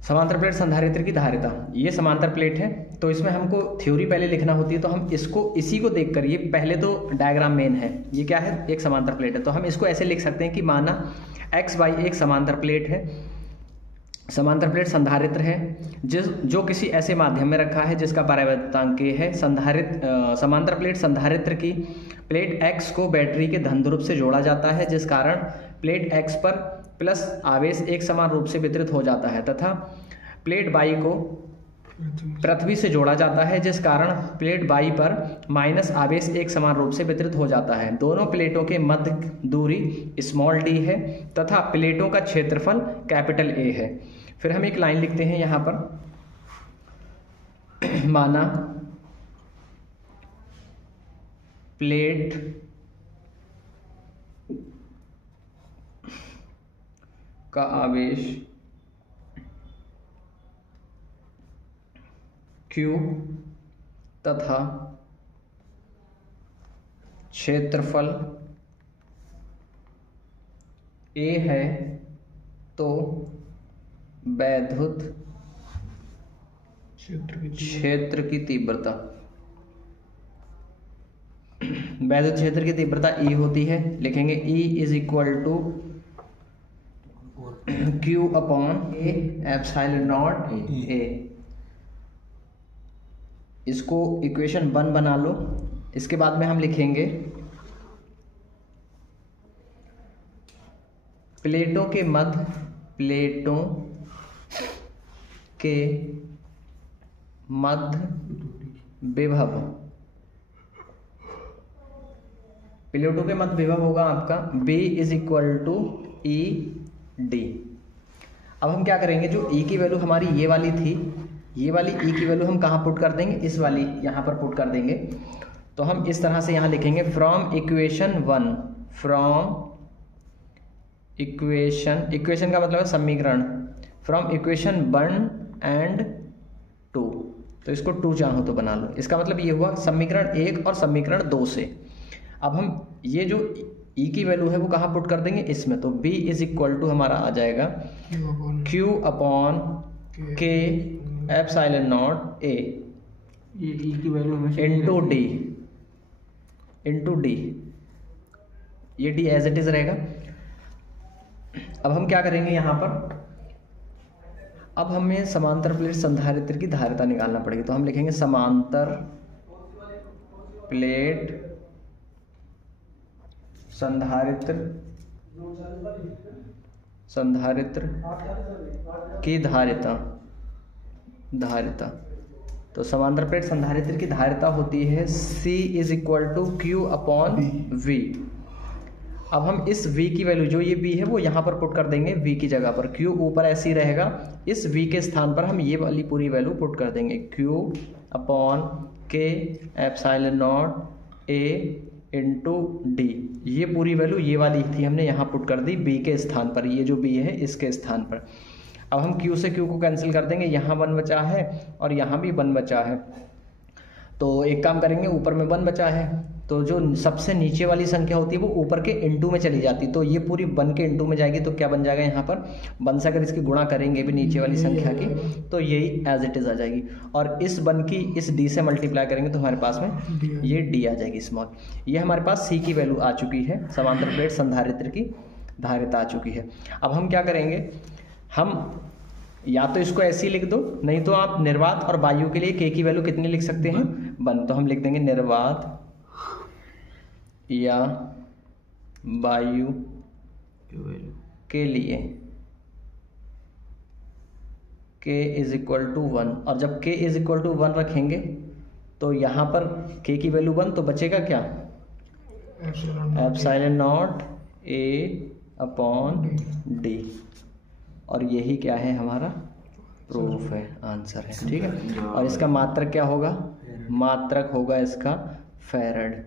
समांतर प्लेट संधारित्र की धारिता, ये समांतर प्लेट है तो इसमें हमको थ्योरी पहले लिखना होती है, तो हम इसी को देखकर, ये पहले तो डायग्राम मेन है, ये क्या है, एक समांतर प्लेट है, तो हम इसको ऐसे लिख सकते हैं कि माना एक्स वाई एक समांतर प्लेट है, समांतर प्लेट संधारित्र है जो किसी ऐसे माध्यम में रखा है जिसका परावर्तनांक है। समांतर प्लेट संधारित्र की प्लेट एक्स को बैटरी के धन ध्रुव से जोड़ा जाता है, जिस कारण प्लेट एक्स पर प्लस आवेश एक समान रूप से वितरित हो जाता है, तथा प्लेट वाई को पृथ्वी से जोड़ा जाता है, जिस कारण प्लेट वाई पर माइनस आवेश एक समान रूप से वितरित हो जाता है। दोनों प्लेटों के मध्य दूरी स्मॉल डी है तथा प्लेटों का क्षेत्रफल कैपिटल ए है। फिर हम एक लाइन लिखते हैं यहाँ पर, माना प्लेट का आवेश Q तथा क्षेत्रफल A है, तो वैद्युत क्षेत्र की तीव्रता वैद्युत क्षेत्र की तीव्रता E होती है। लिखेंगे E is equal to Q upon A epsilon not A। इसको इक्वेशन 1 बना लो। इसके बाद में हम लिखेंगे प्लेटों के मध्य विभव, प्लेटों के मध्य विभव होगा आपका B is equal to E D. अब हम क्या करेंगे, जो E की वैल्यू हमारी ये वाली थी, ये वाली E की वैल्यू हम कहाँ पुट कर देंगे, इस वाली यहाँ पर पुट कर देंगे। तो हम इस तरह से यहाँ लिखेंगे फ्रॉम इक्वेशन 1, फ्रॉम इक्वेशन का मतलब है समीकरण, फ्रॉम इक्वेशन 1 एंड 2, तो इसको 2 चाहो तो बना लो। इसका मतलब ये हुआ समीकरण 1 और समीकरण 2 से। अब हम ये जो E की वैल्यू है वो कहाँ पुट कर देंगे, इसमें। तो B इज इक्वल टू हमारा आ जाएगा Q upon K epsilon not A, ये E की वैल्यू इंटू डी, ये D एज इट इज रहेगा। अब हम क्या करेंगे यहाँ पर, अब हमें समांतर प्लेट संधारित्र की धारिता निकालना पड़ेगी। तो हम लिखेंगे समांतर प्लेट संधारित्र की धारिता। तो समांतर प्लेट संधारित्र की धारिता होती है C is equal to Q upon V। अब हम इस V की वैल्यू, जो ये V है वो यहाँ पर पुट कर देंगे V की जगह पर, Q ऊपर ऐसे ही रहेगा, इस V के स्थान पर हम ये वाली पूरी वैल्यू पुट कर देंगे, Q upon K epsilon not A into D. ये पूरी वैल्यू ये वाली थी, हमने यहाँ पुट कर दी B के स्थान पर, ये जो B है इसके स्थान पर। अब हम Q से Q को कैंसिल कर देंगे, यहाँ 1 बचा है और यहाँ भी 1 बचा है। तो एक काम करेंगे, ऊपर में 1 बचा है तो जो सबसे नीचे वाली संख्या होती है वो ऊपर के इनटू में चली जाती है, तो ये पूरी 1 के इनटू में जाएगी। तो क्या बन जाएगा यहाँ पर 1 से अगर इसकी गुणा करेंगे भी नीचे वाली संख्या की, तो यही एज इट इज आ जाएगी। और इस 1 की इस D से मल्टीप्लाई करेंगे तो हमारे पास में ये D आ जाएगी स्मॉल। ये हमारे पास C की वैल्यू आ चुकी है, समांतर प्लेट संधारित्र की धारिता आ चुकी है। अब हम क्या करेंगे, हम या तो इसको ऐसे ही लिख दो, नहीं तो आप निर्वात और वायु के लिए K की वैल्यू कितनी लिख सकते हैं, 1। तो हम लिख देंगे निर्वात या वायु के लिए K इज इक्वल टू 1। और जब K इज इक्वल टू 1 रखेंगे तो यहाँ पर K की वैल्यू 1, तो बचेगा क्या, epsilon not A upon D। और यही क्या है, हमारा प्रूफ है, आंसर है, ठीक है। और इसका मात्रक क्या होगा, मात्रक होगा इसका फैराड।